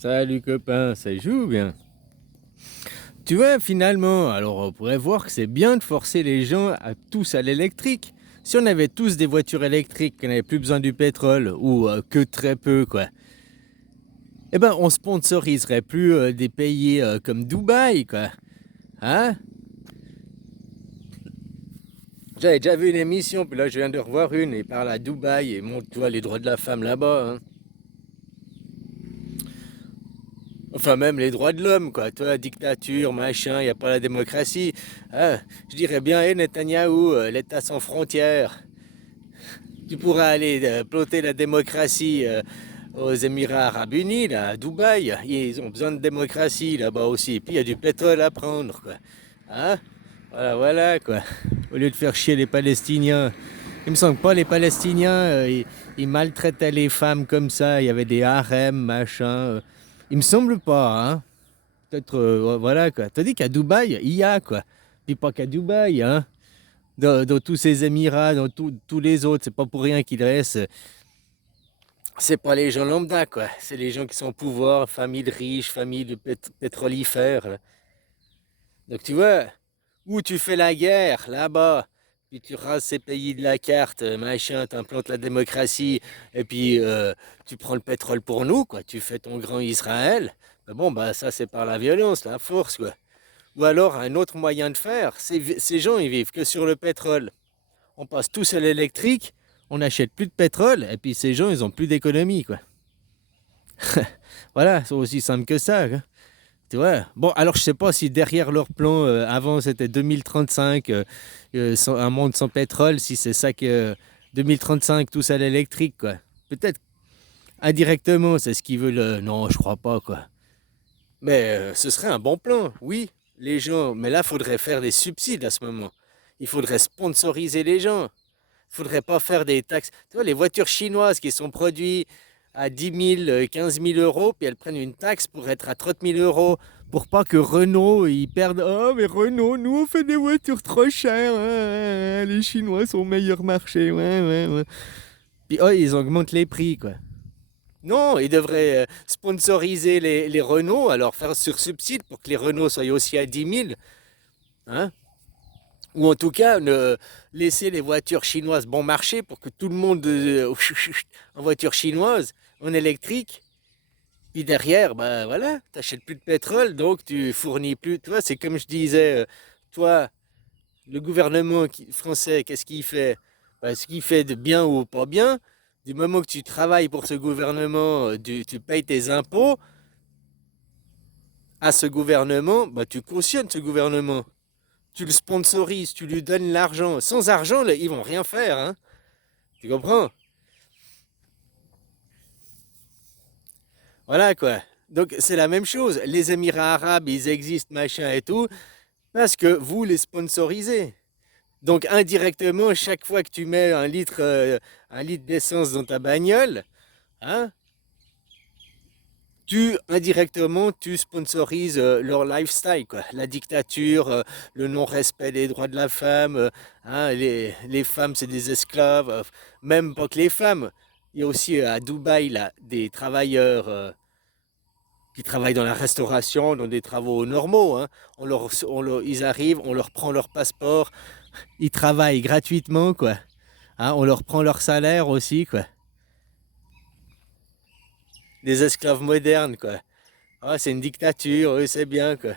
Salut copain, ça joue bien. Tu vois, finalement, alors on pourrait voir que c'est bien de forcer les gens à tous à l'électrique. Si on avait tous des voitures électriques, qu'on n'avait plus besoin du pétrole, ou que très peu, quoi, eh ben on sponsoriserait plus des pays comme Dubaï, quoi. Hein? J'avais déjà vu une émission, puis là je viens de revoir une, et il parle à Dubaï et montre, tu vois, les droits de la femme là-bas, hein. Enfin, même les droits de l'homme, quoi. Toi, la dictature, machin, il n'y a pas la démocratie. Ah, je dirais bien, hé Netanyahou, l'État sans frontières. Tu pourras aller ploter la démocratie aux Émirats Arabes Unis, là, à Dubaï. Ils ont besoin de démocratie là-bas aussi. Puis il y a du pétrole à prendre, quoi. Hein? Voilà, voilà, quoi. Au lieu de faire chier les Palestiniens. Il me semble pas, les Palestiniens, ils maltraitaient les femmes comme ça. Il y avait des harems, machin. Il me semble pas, hein. Peut-être, voilà, quoi. T'as dit qu'à Dubaï, il y a, quoi. Puis pas qu'à Dubaï, hein. Dans tous ces Émirats, dans tous les autres, c'est pas pour rien qu'ils restent. C'est pas les gens lambda, quoi. C'est les gens qui sont au pouvoir, famille de riches, famille de pétrolifères, là. Donc tu vois, où tu fais la guerre, là-bas, puis tu rases ces pays de la carte, machin, t'implantes la démocratie, et puis tu prends le pétrole pour nous, quoi. Tu fais ton grand Israël. Ben bon, bah ça c'est par la violence, la force, quoi. Ou alors un autre moyen de faire, ces gens ils vivent que sur le pétrole. On passe tous à l'électrique, on n'achète plus de pétrole, et puis ces gens ils ont plus d'économie, quoi. Voilà, c'est aussi simple que ça, quoi. Tu vois. Bon, alors je sais pas si derrière leur plan, avant c'était 2035, un monde sans pétrole, si c'est ça que 2035 tous à l'électrique, quoi. Peut-être indirectement, c'est ce qu'ils veulent. Non, je crois pas, quoi. Mais ce serait un bon plan, oui, les gens. Mais là, il faudrait faire des subsides à ce moment. Il faudrait sponsoriser les gens. Il faudrait pas faire des taxes. Tu vois, les voitures chinoises qui sont produites à 10 000, 15 000 euros, puis elles prennent une taxe pour être à 30 000 euros, pour pas que Renault, ils perdent. Oh, mais Renault, nous, on fait des voitures trop chères, hein, les Chinois sont au meilleur marché, ouais, ouais, ouais. Puis, oh, ils augmentent les prix, quoi. Non, ils devraient sponsoriser les Renault, alors faire sur subside pour que les Renault soient aussi à 10 000, hein? Ou en tout cas, laisser les voitures chinoises bon marché pour que tout le monde en voiture chinoise, en électrique. Puis derrière, ben voilà, tu n'achètes plus de pétrole, donc tu fournis plus. Tu vois, c'est comme je disais, toi, le gouvernement français, qu'est-ce qu'il fait? Ben, ce qu'il fait de bien ou pas bien, du moment que tu travailles pour ce gouvernement, tu payes tes impôts à ce gouvernement, ben, tu cautionnes ce gouvernement. Tu le sponsorises, tu lui donnes l'argent. Sans argent, là, ils vont rien faire, hein. Tu comprends? Voilà quoi. Donc c'est la même chose. Les Émirats arabes, ils existent, machin et tout, parce que vous les sponsorisez. Donc indirectement, chaque fois que tu mets un litre d'essence dans ta bagnole, hein, indirectement, tu sponsorises leur lifestyle, quoi. La dictature, le non-respect des droits de la femme, hein, les femmes, c'est des esclaves. Même pas que les femmes. Il y a aussi à Dubaï là, des travailleurs qui travaillent dans la restauration, dans des travaux normaux, hein. Ils arrivent, on leur prend leur passeport, ils travaillent gratuitement, quoi. Hein, on leur prend leur salaire aussi, quoi. Des esclaves modernes, quoi. Ah, c'est une dictature, oui, c'est bien, quoi.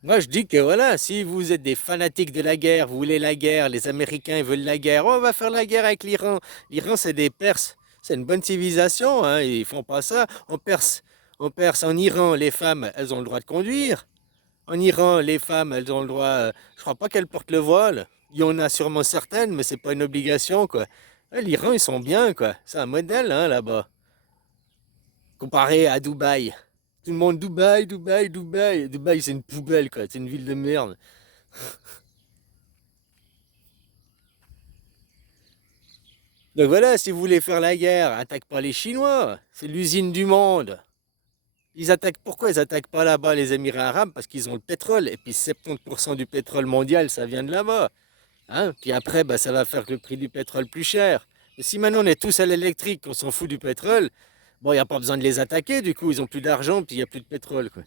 Moi, je dis que voilà, si vous êtes des fanatiques de la guerre, vous voulez la guerre, les Américains ils veulent la guerre, oh, on va faire la guerre avec l'Iran. L'Iran, c'est des Perses. C'est une bonne civilisation, hein, ils font pas ça. En Perse, en Iran, les femmes, elles ont le droit de conduire. En Iran, les femmes, elles ont le droit. Je crois pas qu'elles portent le voile. Il y en a sûrement certaines, mais c'est pas une obligation, quoi. Ouais, l'Iran, ils sont bien, quoi. C'est un modèle, hein, là-bas. Comparé à Dubaï. Tout le monde, Dubaï, Dubaï, Dubaï. Dubaï, c'est une poubelle, quoi. C'est une ville de merde. Donc voilà, si vous voulez faire la guerre, attaque pas les Chinois. C'est l'usine du monde. Pourquoi ils attaquent pas là-bas les Émirats arabes? Parce qu'ils ont le pétrole. Et puis 70% du pétrole mondial, ça vient de là-bas. Hein? Puis après, bah, ça va faire le prix du pétrole plus cher. Et si maintenant on est tous à l'électrique, qu'on s'en fout du pétrole, bon, il n'y a pas besoin de les attaquer, du coup, ils ont plus d'argent, puis il n'y a plus de pétrole, quoi.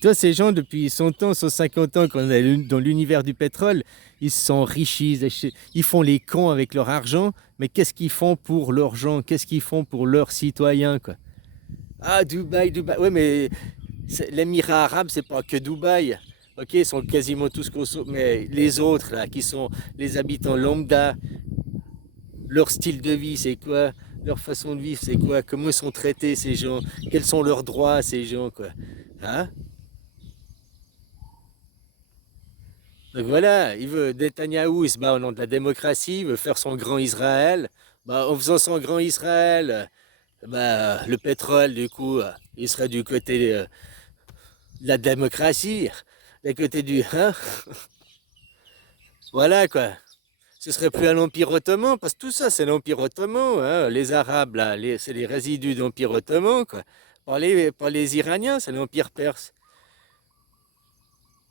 Toi, ces gens, depuis 100 ans, 150 ans, qu'on est dans l'univers du pétrole, ils s'enrichissent, ils font les cons avec leur argent, mais qu'est-ce qu'ils font pour leurs gens? Qu'est-ce qu'ils font pour leurs citoyens, quoi? Ah, Dubaï, Dubaï. Ouais, mais l'Émirat arabe, c'est pas que Dubaï. Ok, ils sont quasiment tous conso, mais les autres, là, qui sont les habitants lambda, leur style de vie, c'est quoi? Leur façon de vivre, c'est quoi? Comment ils sont traités, ces gens? Quels sont leurs droits, ces gens, quoi? Hein? Donc voilà, il veut, Netanyahou, il se bat au nom de la démocratie, il veut faire son grand Israël. Bah, en faisant son grand Israël, bah, le pétrole, du coup, il serait du côté de la démocratie, du côté du... Hein? Voilà, quoi. Ce serait plus à l'Empire ottoman, parce que tout ça, c'est l'Empire ottoman. Hein. Les Arabes, là, c'est les résidus de l'Empire ottoman, quoi. Par les Iraniens, c'est l'Empire perse.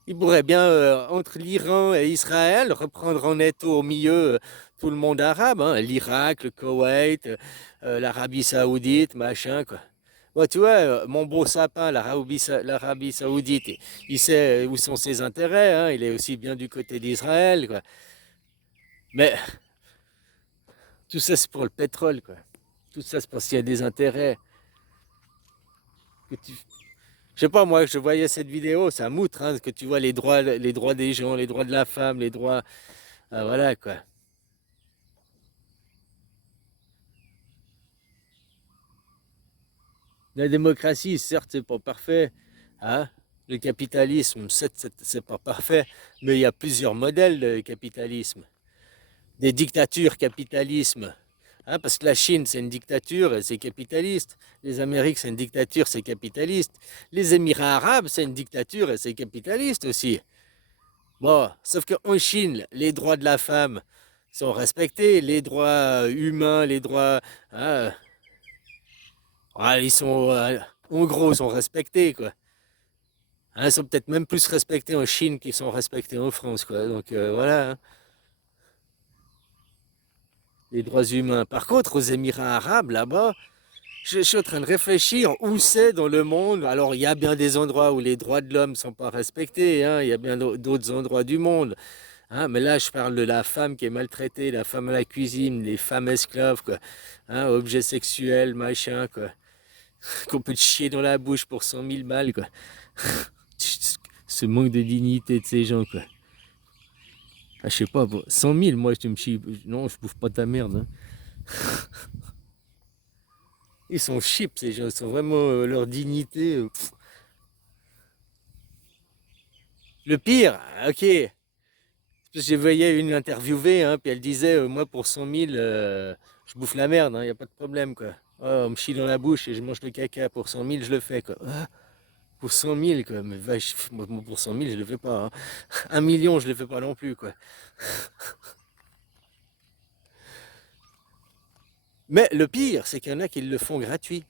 Ils pourraient bien, entre l'Iran et Israël, reprendre en étau au milieu tout le monde arabe, hein, l'Irak, le Koweït, l'Arabie Saoudite, machin, quoi. Ouais, tu vois, mon beau sapin, l'Arabie Saoudite, il sait où sont ses intérêts, hein, il est aussi bien du côté d'Israël, quoi. Mais tout ça, c'est pour le pétrole, quoi. Tout ça, c'est parce qu'il y a des intérêts. Que tu... Je sais pas, moi, je voyais cette vidéo, ça m'outre, hein, que tu vois les droits des gens, les droits de la femme, les droits... voilà, quoi. La démocratie, certes, c'est pas parfait. Hein. Le capitalisme, c'est pas parfait, mais il y a plusieurs modèles de capitalisme. Des dictatures capitalisme. Hein, parce que la Chine, c'est une dictature, c'est capitaliste. Les Amériques, c'est une dictature, c'est capitaliste. Les Émirats arabes, c'est une dictature et c'est capitaliste aussi. Bon, sauf qu'en Chine, les droits de la femme sont respectés, les droits humains, les droits... Hein, ils sont... en gros, sont respectés, quoi. Hein, ils sont peut-être même plus respectés en Chine qu'ils sont respectés en France, quoi. Donc voilà, hein, les droits humains. Par contre, aux Émirats arabes, là-bas, je suis en train de réfléchir où c'est dans le monde. Alors, il y a bien des endroits où les droits de l'homme ne sont pas respectés, hein, il y a bien d'autres endroits du monde. Hein, mais là, je parle de la femme qui est maltraitée, la femme à la cuisine, les femmes esclaves, quoi. Hein, objets sexuels, machin, quoi. Qu'on peut te chier dans la bouche pour 100 000 balles, quoi. Ce manque de dignité de ces gens, quoi. Ah, je sais pas, 100 000, moi, je me chie. Non, je bouffe pas ta merde. Hein. Ils sont cheap, ces gens. Ils sont vraiment leur dignité. Le pire, ok. J'ai voyé une interviewée, hein, puis elle disait moi, pour 100 000, je bouffe la merde, il n'y a pas de problème, quoi. Oh, on me chie dans la bouche et je mange le caca. Pour 100 000, je le fais, quoi. Ah, pour 100 000, quoi. Mais vache, moi, pour 100 000, je le fais pas. Hein. 1 million, je le fais pas non plus, quoi. Mais le pire, c'est qu'il y en a qui le font gratuit.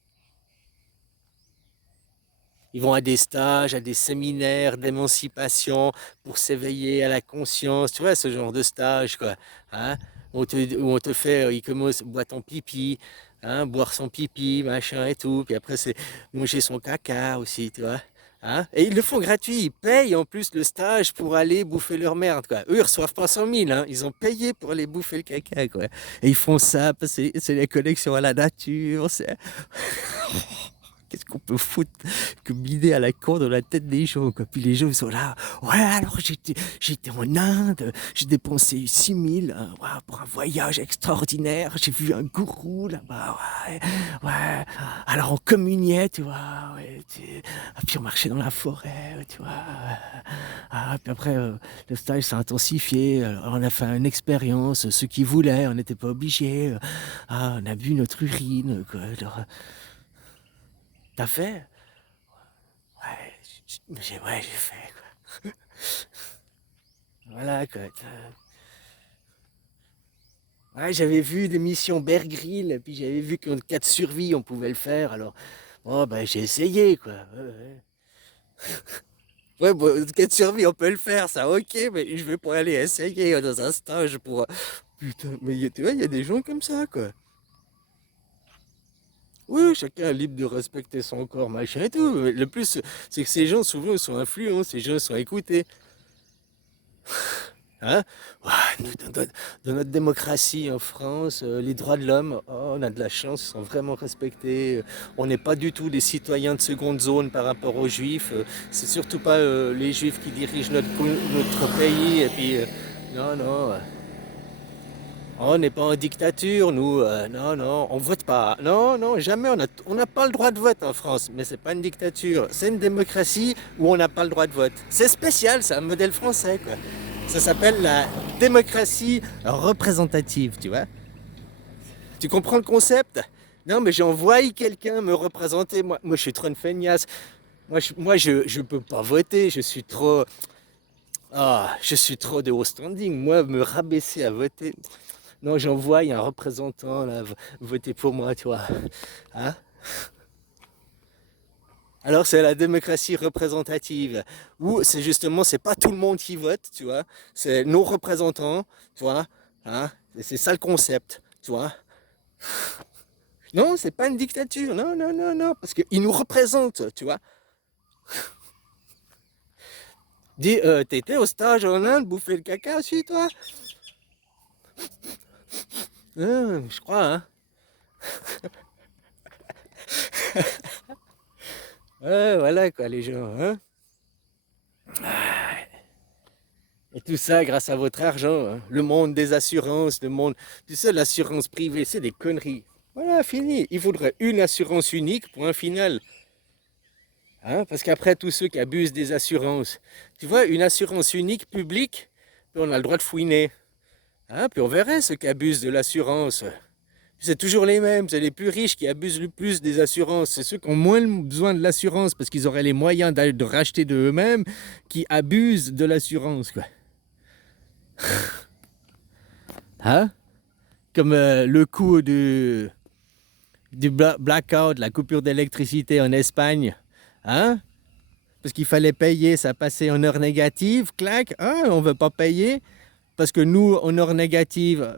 Ils vont à des stages, à des séminaires d'émancipation pour s'éveiller à la conscience. Tu vois, ce genre de stage, quoi. Hein? Où on te fait, il commence, boire ton pipi, hein, boire son pipi, machin et tout. Puis après, c'est manger son caca aussi, tu vois. Hein? Et ils le font gratuit, ils payent en plus le stage pour aller bouffer leur merde, quoi. Eux, ils reçoivent pas 100 000, hein. Ils ont payé pour aller bouffer le caca, quoi. Et ils font ça, parce que c'est les connexions à la nature, c'est... Qu'est-ce qu'on peut foutre comme idée à la con dans la tête des gens, quoi. Puis les gens, ils sont là. Ouais, alors j'étais en Inde, j'ai dépensé 6 000 pour un voyage extraordinaire. J'ai vu un gourou là-bas, ouais, ouais. Alors on communiait, tu vois, ouais, puis on marchait dans la forêt, tu vois. Puis après, le stage s'est intensifié. Alors, on a fait une expérience, ceux qui voulaient, on n'était pas obligés. On a bu notre urine, quoi. Alors, t'as fait? Ouais, ouais, j'ai fait, quoi. Voilà, quoi. Ouais, j'avais vu des missions Bear Grylls, puis j'avais vu qu'en cas de survie, on pouvait le faire, alors... Oh, ben, j'ai essayé, quoi. Ouais, bon, en cas de survie, on peut le faire, ça, ok, mais je vais pas aller essayer dans un stage Putain, mais tu vois, il y a des gens comme ça, quoi. Oui, chacun est libre de respecter son corps, machin et tout. Mais le plus, c'est que ces gens, souvent, ils sont influents, ces gens sont écoutés. Hein? Ouah, nous, dans notre démocratie en France, les droits de l'homme, oh, on a de la chance, ils sont vraiment respectés. On n'est pas du tout des citoyens de seconde zone par rapport aux juifs. C'est surtout pas les juifs qui dirigent notre pays. Et puis, non, non. On n'est pas en dictature, nous. Non, non, on vote pas. Non, non, jamais. On n'a pas le droit de vote en France. Mais c'est pas une dictature. C'est une démocratie où on n'a pas le droit de vote. C'est spécial, c'est un modèle français, quoi. Ça s'appelle la démocratie représentative, tu vois. Tu comprends le concept? Non, mais j'envoie quelqu'un me représenter. Moi, je suis trop une feignasse. Je peux pas voter. Je suis trop. Ah, je suis trop de haut standing. Moi, me rabaisser à voter. Non, j'envoie un représentant là, voter pour moi, tu vois. Hein? Alors c'est la démocratie représentative, où c'est justement, c'est pas tout le monde qui vote, tu vois. C'est nos représentants, tu vois. Hein? Et c'est ça le concept, tu vois. Non, c'est pas une dictature, non, non, non, non, parce qu'ils nous représentent, tu vois. Dis, t'étais au stage en Inde, bouffer le caca aussi, toi? Je crois, hein. Ouais, voilà quoi, les gens, hein. Et tout ça grâce à votre argent, hein. Le monde des assurances, le monde. Tu sais, l'assurance privée, c'est des conneries. Voilà, fini. Il faudrait une assurance unique, point final. Hein, parce qu'après, tous ceux qui abusent des assurances, tu vois, une assurance unique publique, puis on a le droit de fouiner. Hein, puis on verrait ceux qui abusent de l'assurance. C'est toujours les mêmes, c'est les plus riches qui abusent le plus des assurances. C'est ceux qui ont moins besoin de l'assurance parce qu'ils auraient les moyens de racheter de eux-mêmes qui abusent de l'assurance, quoi. Hein? Comme le coût du blackout, la coupure d'électricité en Espagne. Hein? Parce qu'il fallait payer, ça passait en heure négative, clac, hein, on ne veut pas payer. Parce que nous, en heure négative,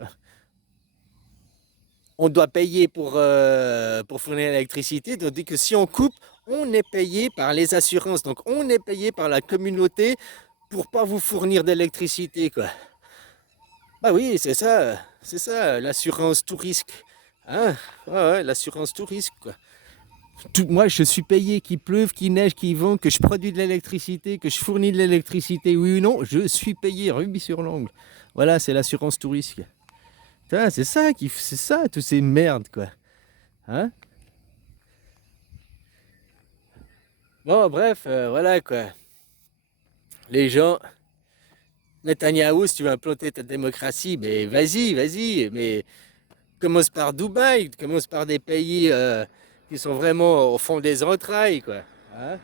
on doit payer pour fournir l'électricité. Tandis que si on coupe, on est payé par les assurances. Donc on est payé par la communauté pour pas vous fournir d'électricité, quoi. Bah oui, c'est ça, l'assurance tout risque. Hein? Ouais, ouais, l'assurance tout risque, quoi. Moi, je suis payé, qu'il pleuve, qu'il neige, qu'il vente, que je produis de l'électricité, que je fournis de l'électricité, oui ou non, je suis payé, rubis sur l'ongle. Voilà, c'est l'assurance tout risque. C'est ça, c'est ça, toutes ces merdes, quoi. Hein? Bon, bref, voilà, quoi. Les gens, Netanyahou, si tu veux implanter ta démocratie, mais vas-y, vas-y, mais commence par Dubaï, commence par des pays qui sont vraiment au fond des entrailles, quoi. Hein?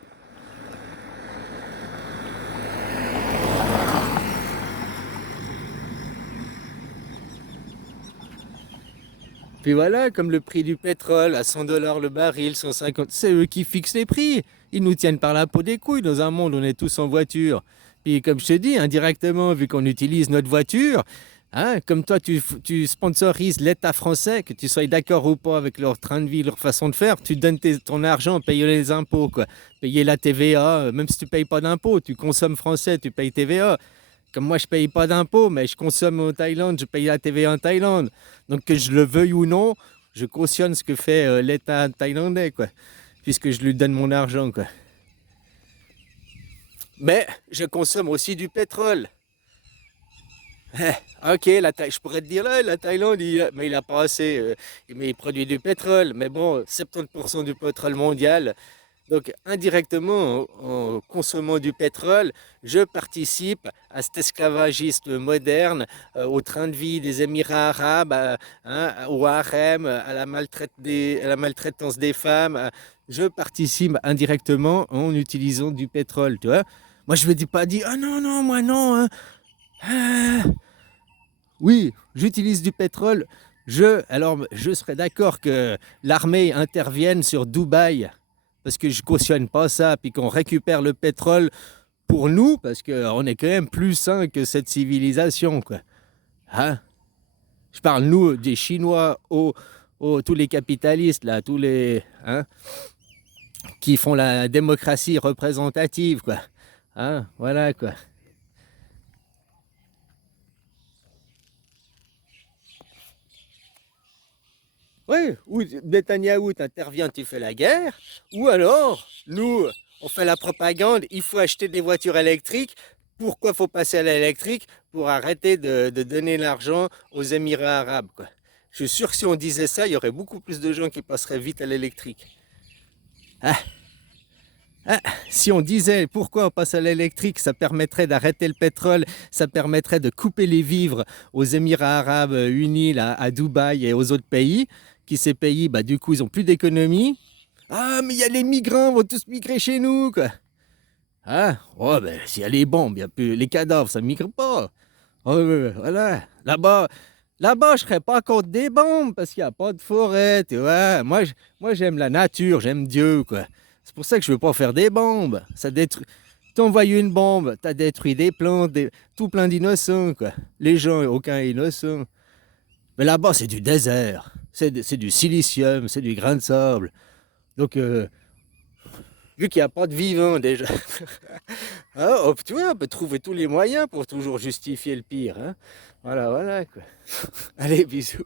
Puis voilà, comme le prix du pétrole à 100 $ le baril, 150, c'est eux qui fixent les prix. Ils nous tiennent par la peau des couilles dans un monde où on est tous en voiture. Puis comme je te dis, indirectement, vu qu'on utilise notre voiture, hein, comme toi tu sponsorises l'État français, que tu sois d'accord ou pas avec leur train de vie, leur façon de faire, tu donnes ton argent, payer les impôts, quoi. Payer la TVA, même si tu payes pas d'impôts, tu consommes français, tu payes TVA. Comme moi, je paye pas d'impôts, mais je consomme en Thaïlande, je paye la TVA en Thaïlande. Donc que je le veuille ou non, je cautionne ce que fait l'État thaïlandais, quoi, puisque je lui donne mon argent, quoi. Mais je consomme aussi du pétrole. Ok, je pourrais te dire là, la Thaïlande, mais il a pas assez, mais il produit du pétrole. Mais bon, 70% du pétrole mondial. Donc indirectement, en consommant du pétrole, je participe à cet esclavagisme moderne, au train de vie des Émirats arabes, hein, au harem, à la maltraitance des femmes. Je participe indirectement en utilisant du pétrole, tu vois. Moi, je ne me pas dire, ah non, non, moi non, hein. Ah, oui, j'utilise du pétrole. Alors, je serais d'accord que l'armée intervienne sur Dubaï parce que je cautionne pas ça, puis qu'on récupère le pétrole pour nous, parce qu'on est quand même plus sain que cette civilisation, quoi. Hein? Je parle, nous, des Chinois, tous les capitalistes, là, tous les... Hein, qui font la démocratie représentative, quoi. Hein, voilà, quoi. Oui, ou Netanyahou t'intervient, tu fais la guerre, ou alors, nous, on fait la propagande, il faut acheter des voitures électriques. Pourquoi faut passer à l'électrique? Pour arrêter de donner l'argent aux Émirats arabes, quoi. Je suis sûr que si on disait ça, il y aurait beaucoup plus de gens qui passeraient vite à l'électrique. Ah, ah, si on disait pourquoi on passe à l'électrique, ça permettrait d'arrêter le pétrole, ça permettrait de couper les vivres aux Émirats arabes unis, là, à Dubaï et aux autres pays, qui ces pays, bah, du coup, ils ont plus d'économie. Ah, mais il y a les migrants, vont tous migrer chez nous, quoi. Ah, oh, ben, s'il y a les bombes, il y a plus... les cadavres, ça ne migre pas. Oh, voilà. Là-bas, je serais pas contre des bombes parce qu'il n'y a pas de forêt, tu vois. Moi, j'aime la nature, j'aime Dieu, quoi. C'est pour ça que je veux pas faire des bombes. Ça détruit. T'envoies une bombe, t'as détruit des plantes, tout plein d'innocents, quoi. Les gens, aucun innocent. Mais là-bas, c'est du désert. C'est du silicium, c'est du grain de sable. Donc, vu qu'il n'y a pas de vivants déjà, ah, hop, tu vois, on peut trouver tous les moyens pour toujours justifier le pire, hein. Voilà, voilà, quoi. Allez, bisous.